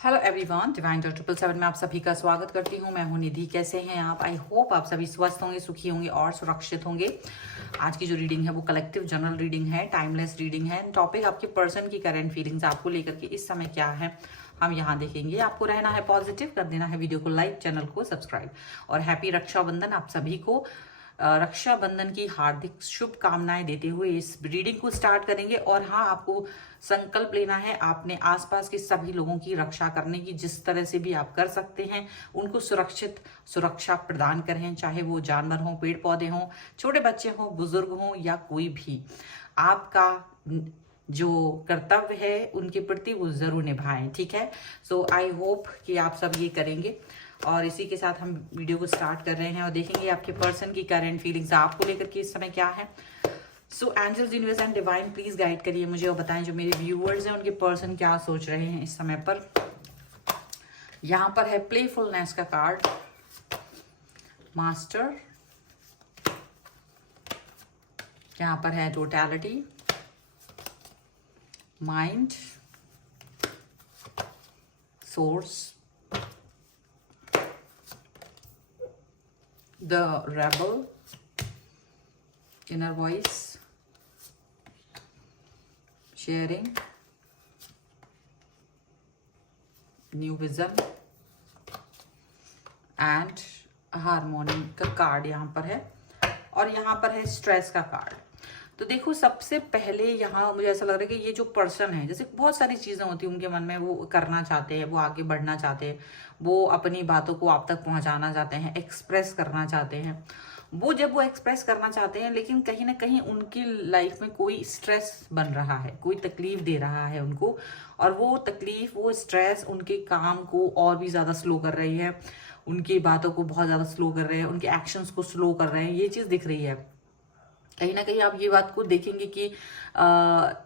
Hello everyone, divine 777 में आप सभी का स्वागत करती हूँ। मैं हूँ निधि। कैसे हैं आप? आई होप आप सभी स्वस्थ होंगे, सुखी होंगे और सुरक्षित होंगे। आज की जो रीडिंग है वो कलेक्टिव जनरल रीडिंग है, टाइमलेस रीडिंग है। टॉपिक आपके पर्सन की करंट फीलिंग्स आपको लेकर के इस समय क्या है हम यहाँ देखेंगे। आपको रहना है पॉजिटिव, कर देना है वीडियो को लाइक, चैनल को सब्सक्राइब। और हैप्पी रक्षाबंधन आप सभी को। रक्षाबंधन की हार्दिक शुभकामनाएं देते हुए इस रीडिंग को स्टार्ट करेंगे। और हाँ, आपको संकल्प लेना है आपने आसपास के सभी लोगों की रक्षा करने की। जिस तरह से भी आप कर सकते हैं उनको सुरक्षा प्रदान करें, चाहे वो जानवर हों, पेड़ पौधे हों, छोटे बच्चे हों, बुजुर्ग हों या कोई भी। आपका जो कर्तव्य है उनके प्रति वो जरूर निभाएं, ठीक है। सो आई होप कि आप सब ये करेंगे। और इसी के साथ हम वीडियो को स्टार्ट कर रहे हैं और देखेंगे आपके पर्सन की करंट फीलिंग्स आपको लेकर के इस समय क्या है। So angels, universe and divine please guide करिए मुझे और बताएं जो मेरे व्यूअर्स हैं उनके पर्सन क्या सोच रहे हैं इस समय पर। यहाँ पर है प्लेफुलनेस का कार्ड, मास्टर, यहाँ पर है totality, mind, source, the rebel, inner voice, sharing, new vision and harmony का कार्ड यहाँ पर है। और यहाँ पर है स्ट्रेस का कार्ड। तो देखो, सबसे पहले यहाँ मुझे ऐसा लग रहा है कि ये जो पर्सन है, जैसे बहुत सारी चीजें होती हैं उनके मन में, वो करना चाहते हैं, वो आगे बढ़ना चाहते हैं, वो अपनी बातों को आप तक पहुंचाना चाहते हैं, एक्सप्रेस करना चाहते हैं। वो एक्सप्रेस करना चाहते हैं, लेकिन कहीं ना कहीं उनकी लाइफ में कोई स्ट्रेस बन रहा है, कोई तकलीफ दे रहा है उनको। और वो तकलीफ, वो स्ट्रेस उनके काम को और भी ज्यादा स्लो कर रही है, उनकी बातों को बहुत ज्यादा स्लो कर रहे हैं, उनके एक्शंस को स्लो कर रहे हैं। ये चीज दिख रही है। कहीं ना कहीं आप ये बात को देखेंगे कि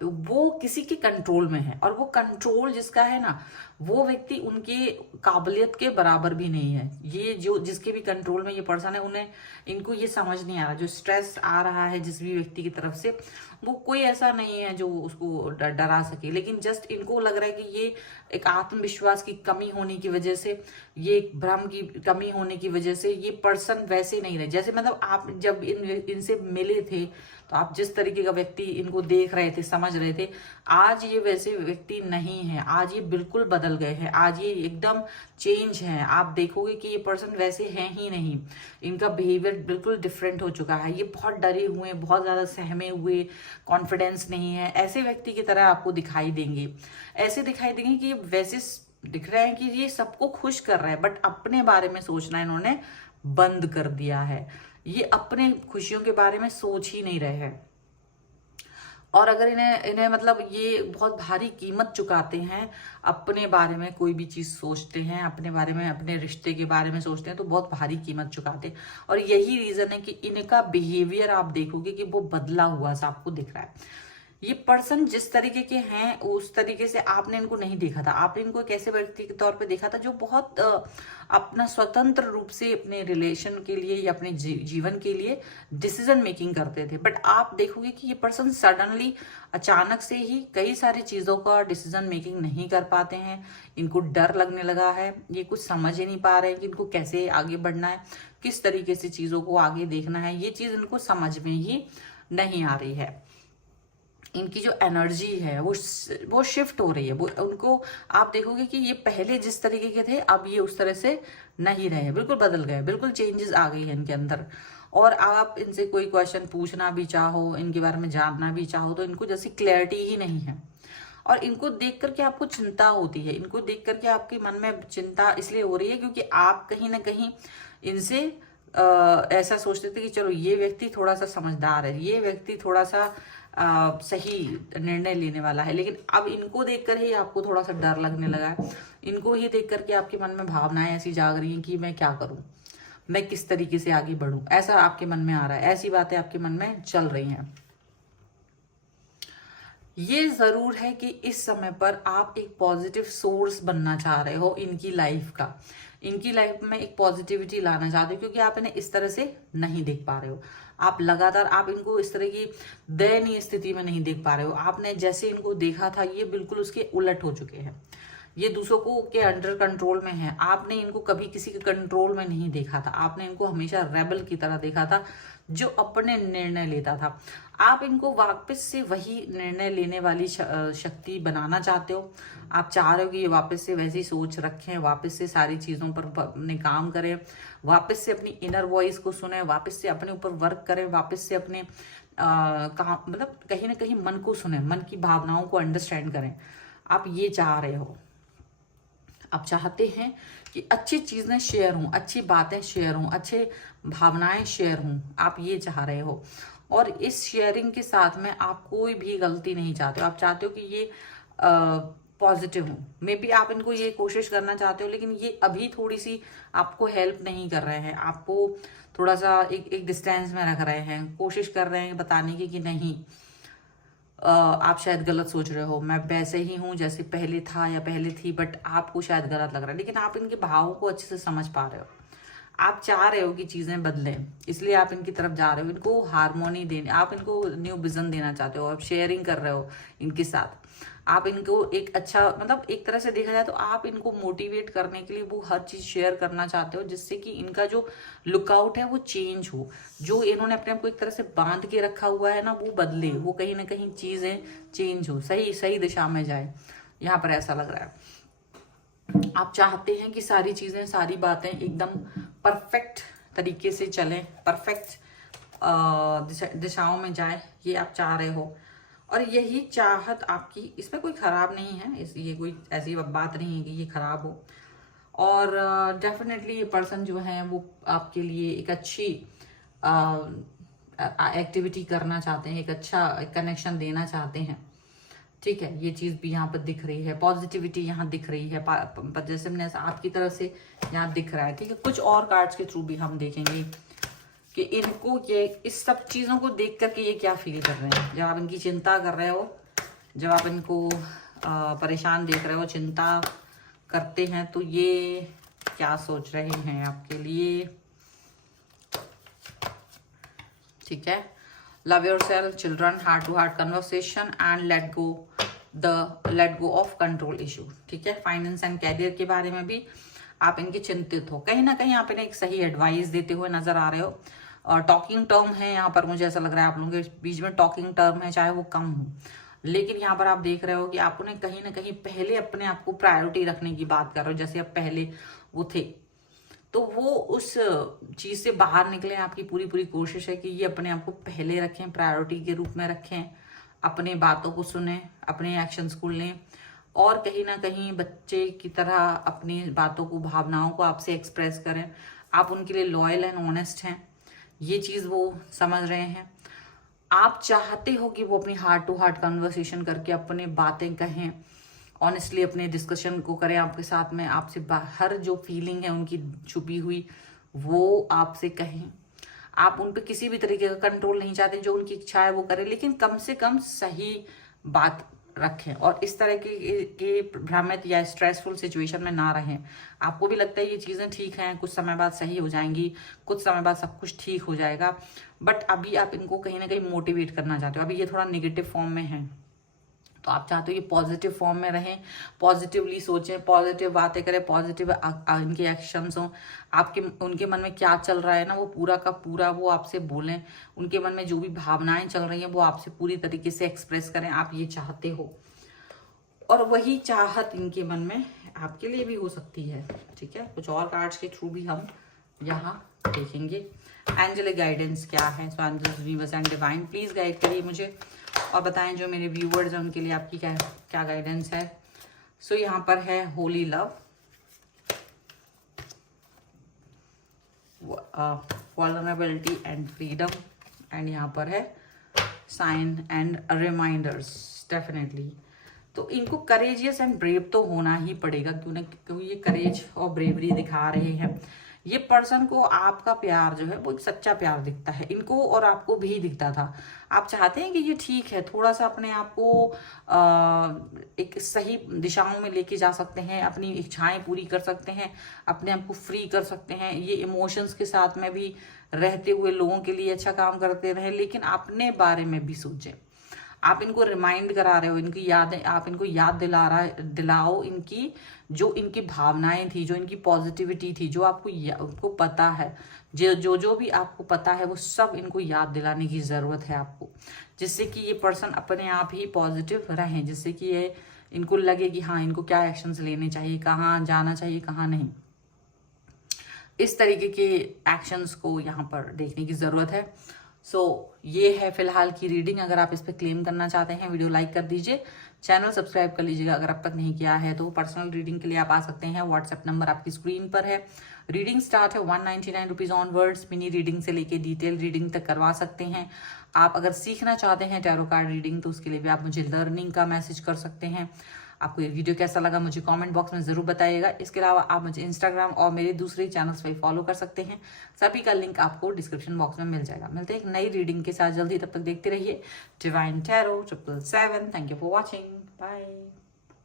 वो किसी के कंट्रोल में है, और वो कंट्रोल जिसका है ना, वो व्यक्ति उनके काबिलियत के बराबर भी नहीं है। ये जो जिसके भी कंट्रोल में ये पर्सन है, उन्हें इनको ये समझ नहीं आ रहा। जो स्ट्रेस आ रहा है जिस भी व्यक्ति की तरफ से, वो कोई ऐसा नहीं है जो उसको डरा सके, लेकिन जस्ट इनको लग रहा है कि ये एक आत्मविश्वास की कमी होने की वजह से, ये एक भ्रम की कमी होने की वजह से ये पर्सन वैसे नहीं रहे। जैसे मतलब आप जब इनसे मिले थे तो आप जिस तरीके का व्यक्ति इनको देख रहे थे, समझ रहे थे, आज ये वैसे व्यक्ति नहीं है। आज ये बिल्कुल बदल गए हैं, आज ये एकदम चेंज हैं। आप देखोगे कि ये पर्सन वैसे हैं ही नहीं, इनका बिहेवियर बिल्कुल डिफरेंट हो चुका है। ये बहुत डरे हुए, बहुत ज्यादा सहमे हुए, कॉन्फिडेंस नहीं है, ऐसे व्यक्ति की तरह आपको दिखाई देंगे। ऐसे दिखाई देंगे कि वैसे दिख रहे हैं कि ये सबको खुश कर रहा है, बट अपने बारे में सोचना इन्होंने बंद कर दिया है। ये अपने खुशियों के बारे में सोच ही नहीं रहे हैं। और अगर इन्हें इन्हें मतलब ये बहुत भारी कीमत चुकाते हैं, अपने बारे में कोई भी चीज सोचते हैं, अपने बारे में, अपने रिश्ते के बारे में सोचते हैं, तो बहुत भारी कीमत चुकाते हैं। और यही रीजन है कि इनका बिहेवियर आप देखोगे कि वो बदला हुआ सा आपको दिख रहा है। ये पर्सन जिस तरीके के हैं उस तरीके से आपने इनको नहीं देखा था। आपने इनको एक ऐसे व्यक्ति के तौर पे देखा था जो बहुत अपना स्वतंत्र रूप से अपने रिलेशन के लिए या अपने जीवन के लिए डिसीजन मेकिंग करते थे। बट आप देखोगे कि ये पर्सन सडनली, अचानक से ही कई सारी चीजों का डिसीजन मेकिंग नहीं कर पाते हैं। इनको डर लगने लगा है, ये कुछ समझ ही नहीं पा रहे हैं कि इनको कैसे आगे बढ़ना है, किस तरीके से चीजों को आगे देखना है। ये चीज इनको समझ में ही नहीं आ रही है। इनकी जो एनर्जी है वो शिफ्ट हो रही है। वो उनको आप देखोगे कि ये पहले जिस तरीके के थे, अब ये उस तरह से नहीं रहे, बिल्कुल बदल गए, बिल्कुल चेंजेस आ गई है इनके अंदर। और आप इनसे कोई क्वेश्चन पूछना भी चाहो, इनके बारे में जानना भी चाहो, तो इनको जैसी क्लैरिटी ही नहीं है। और इनको देख करके आपको चिंता होती है। इनको देख करके आपके मन में चिंता इसलिए हो रही है क्योंकि आप कहीं ना कहीं इनसे ऐसा सोचते थे कि चलो ये व्यक्ति थोड़ा सा समझदार है, ये व्यक्ति थोड़ा सा सही निर्णय लेने वाला है। लेकिन अब इनको देखकर ही आपको थोड़ा सा डर लगने लगा है। इनको ही देख करके आपके मन में भावनाएं ऐसी जाग रही हैं कि मैं क्या करूं, मैं किस तरीके से आगे बढ़ूं, ऐसा आपके मन में आ रहा है, ऐसी बातें आपके मन में चल रही हैं। ये जरूर है कि इस समय पर आप एक पॉजिटिव सोर्स बनना चाह रहे हो इनकी लाइफ का, इनकी लाइफ में एक पॉजिटिविटी लाना चाहते हो, क्योंकि आप इन्हें इस तरह से नहीं देख पा रहे हो। आप लगातार, आप इनको इस तरह की दयनीय स्थिति में नहीं देख पा रहे हो। आपने जैसे इनको देखा था, ये बिल्कुल उसके उलट हो चुके हैं। ये दूसरों को के अंडर कंट्रोल में है। आपने इनको कभी किसी के कंट्रोल में नहीं देखा था, आपने इनको हमेशा रेबल की तरह देखा था जो अपने निर्णय लेता था। आप इनको वापस से वही निर्णय लेने वाली शक्ति बनाना चाहते हो। आप चाह रहे हो कि ये वापस से वैसी सोच रखें, वापस से सारी चीज़ों पर अपने काम करें, वापस से अपनी इनर वॉइस को सुने, वापस से अपने ऊपर वर्क करें, वापस से अपने काम मतलब कहीं ना कहीं मन को सुने, मन की भावनाओं को अंडरस्टैंड करें। आप ये चाह रहे हो। आप चाहते हैं कि अच्छी चीज़ें शेयर हों, अच्छी बातें शेयर हों, अच्छे भावनाएं शेयर हों। आप ये चाह रहे हो और इस शेयरिंग के साथ में आप कोई भी गलती नहीं चाहते हो। आप चाहते हो कि ये पॉजिटिव हो। मे बी आप इनको ये कोशिश करना चाहते हो, लेकिन ये अभी थोड़ी सी आपको हेल्प नहीं कर रहे हैं, आपको थोड़ा सा एक डिस्टेंस में रख रहे हैं, कोशिश कर रहे हैं बताने की कि नहीं आप शायद गलत सोच रहे हो, मैं वैसे ही हूँ जैसे पहले था या पहले थी, बट आपको शायद गलत लग रहा है। लेकिन आप इनके भावों को अच्छे से समझ पा रहे हो। आप चाह रहे हो कि चीज़ें बदलें, इसलिए आप इनकी तरफ जा रहे हो, इनको हार्मोनी देने, आप इनको न्यू विजन देना चाहते हो, आप शेयरिंग कर रहे हो इनके साथ। आप इनको एक अच्छा मतलब एक तरह से देखा जाए तो आप इनको मोटिवेट करने के लिए वो हर चीज़ शेयर करना चाहते हो जिससे कि इनका जो लुकआउट है वो चेंज हो। जो इन्होंने अपने आप को एक तरह से बांध के रखा हुआ है ना, वो बदले, वो कहीं ना कहीं चीज़ें चेंज हो, सही सही दिशा में जाए। यहाँ पर ऐसा लग रहा है आप चाहते हैं कि सारी चीज़ें, सारी बातें एकदम परफेक्ट तरीके से चलें, परफेक्ट दिशाओं में जाए, ये आप चाह रहे हो। और यही चाहत आपकी, इसमें कोई खराब नहीं है, ये कोई ऐसी बात नहीं है कि ये खराब हो। और डेफिनेटली ये पर्सन जो है वो आपके लिए एक अच्छी एक्टिविटी करना चाहते हैं, एक अच्छा कनेक्शन देना चाहते हैं। ठीक है, ये चीज़ भी यहाँ पर दिख रही है, पॉजिटिविटी यहाँ दिख रही है, पॉजिटिवनेस आपकी तरफ से यहाँ दिख रहा है। ठीक है, कुछ और कार्ड्स के थ्रू भी हम देखेंगे कि इनको ये इस सब चीज़ों को देख करके ये क्या फील कर रहे हैं। जब आप इनकी चिंता कर रहे हो, जब आप इनको परेशान देख रहे हो, चिंता करते हैं, तो ये क्या सोच रहे हैं आपके लिए। ठीक है, love yourself, children, heart to heart conversation and let go of control issue. ठीक है, फाइनेंस एंड कैरियर के बारे में भी आप इनके चिंतित हो। कहीं ना कहीं आप इन्हें एक सही एडवाइस देते हुए नजर आ रहे हो। टॉकिंग टर्म है यहाँ पर, मुझे ऐसा लग रहा है आप लोगों के बीच में टॉकिंग टर्म है, चाहे वो कम हो, लेकिन यहाँ पर आप देख रहे हो कि आप उन्हें कहीं ना कहीं पहले अपने आप को प्रायोरिटी रखने की बात कर रहे हो, जैसे अब पहले वो थे। तो वो उस चीज़ से बाहर निकले, आपकी पूरी पूरी कोशिश है कि ये अपने आप को पहले रखें, प्रायोरिटी के रूप में रखें, अपने बातों को सुने, अपने एक्शंस को लें और कहीं ना कहीं बच्चे की तरह अपनी बातों को, भावनाओं को आपसे एक्सप्रेस करें। आप उनके लिए लॉयल एंड ऑनेस्ट हैं, ये चीज़ वो समझ रहे हैं। आप चाहते हो कि वो अपनी हार्ट टू हार्ट कन्वर्सेशन करके अपने बातें कहें, ऑनेस्टली अपने डिस्कशन को करें आपके साथ में, आपसे बाहर जो फीलिंग है उनकी छुपी हुई वो आपसे कहें। आप उन पर किसी भी तरीके का कंट्रोल नहीं चाहते, जो उनकी इच्छा है वो करें, लेकिन कम से कम सही बात रखें और इस तरह के भ्रमित या स्ट्रेसफुल सिचुएशन में ना रहें। आपको भी लगता है ये चीज़ें ठीक हैं, कुछ समय बाद सही हो जाएंगी, कुछ समय बाद सब कुछ ठीक हो जाएगा, बट अभी आप इनको कहीं ना कहीं मोटिवेट करना चाहते हो। अभी ये थोड़ा नेगेटिव फॉर्म में है, तो आप चाहते हो ये पॉजिटिव फॉर्म में रहें, पॉजिटिवली सोचें, पॉजिटिव बातें करें, पॉजिटिव इनके एक्शंस हों। आपके उनके मन में क्या चल रहा है ना, वो पूरा का पूरा वो आपसे बोलें। उनके मन में जो भी भावनाएं चल रही हैं वो आपसे पूरी तरीके से एक्सप्रेस करें, आप ये चाहते हो। और वही चाहत इनके मन में आपके लिए भी हो सकती है। ठीक है, कुछ और कार्ड्स के थ्रू भी हम यहाँ देखेंगे एंजेलिक गाइडेंस क्या है। So angels, universe and divine please guide करिए मुझे और बताएं जो मेरे व्यूवर्स हैं उनके लिए आपकी क्या गाइडेंस है। सो यहाँ पर है Holi love, vulnerability and freedom, and यहाँ पर है साइन एंड रिमाइंडर्स। डेफिनेटली तो इनको करेजियस एंड ब्रेव तो होना ही पड़ेगा, क्योंकि ये करेज और ब्रेवरी दिखा रहे हैं। ये पर्सन को आपका प्यार जो है वो एक सच्चा प्यार दिखता है इनको, और आपको भी दिखता था। आप चाहते हैं कि ये ठीक है, थोड़ा सा अपने आप को एक सही दिशाओं में लेके जा सकते हैं, अपनी इच्छाएं पूरी कर सकते हैं, अपने आप को फ्री कर सकते हैं। ये इमोशंस के साथ में भी रहते हुए लोगों के लिए अच्छा काम करते रहे, लेकिन अपने बारे में भी सोचें, आप इनको रिमाइंड करा रहे हो, इनकी यादें आप इनको याद दिलाओ इनकी जो इनकी भावनाएं थी, जो इनकी पॉजिटिविटी थी, जो आपको पता है, जो भी आपको पता है वो सब इनको याद दिलाने की ज़रूरत है आपको, जिससे कि ये पर्सन अपने आप ही पॉजिटिव रहें, जिससे कि ये इनको लगे कि हाँ इनको क्या एक्शंस लेने चाहिए, कहाँ जाना चाहिए कहाँ नहीं। इस तरीके के एक्शंस को यहाँ पर देखने की ज़रूरत है। ये है फिलहाल की रीडिंग। अगर आप इस पर क्लेम करना चाहते हैं वीडियो लाइक कर दीजिए, चैनल सब्सक्राइब कर लीजिएगा अगर अब तक नहीं किया है तो। पर्सनल रीडिंग के लिए आप आ सकते हैं, व्हाट्सएप नंबर आपकी स्क्रीन पर है। रीडिंग स्टार्ट है 199 रुपीज़ ऑनवर्ड्स। मिनी रीडिंग से लेके डिटेल रीडिंग तक करवा सकते हैं आप। अगर सीखना चाहते हैं टैरो कार्ड रीडिंग तो उसके लिए भी आप मुझे लर्निंग का मैसेज कर सकते हैं। आपको ये वीडियो कैसा लगा मुझे कमेंट बॉक्स में ज़रूर बताइएगा। इसके अलावा आप मुझे इंस्टाग्राम और मेरे दूसरे चैनल्स पर फॉलो कर सकते हैं, सभी का लिंक आपको डिस्क्रिप्शन बॉक्स में मिल जाएगा। मिलते हैं एक नई रीडिंग के साथ जल्दी, तब तक देखते रहिए divine tarot 777। Thank you for watching, bye.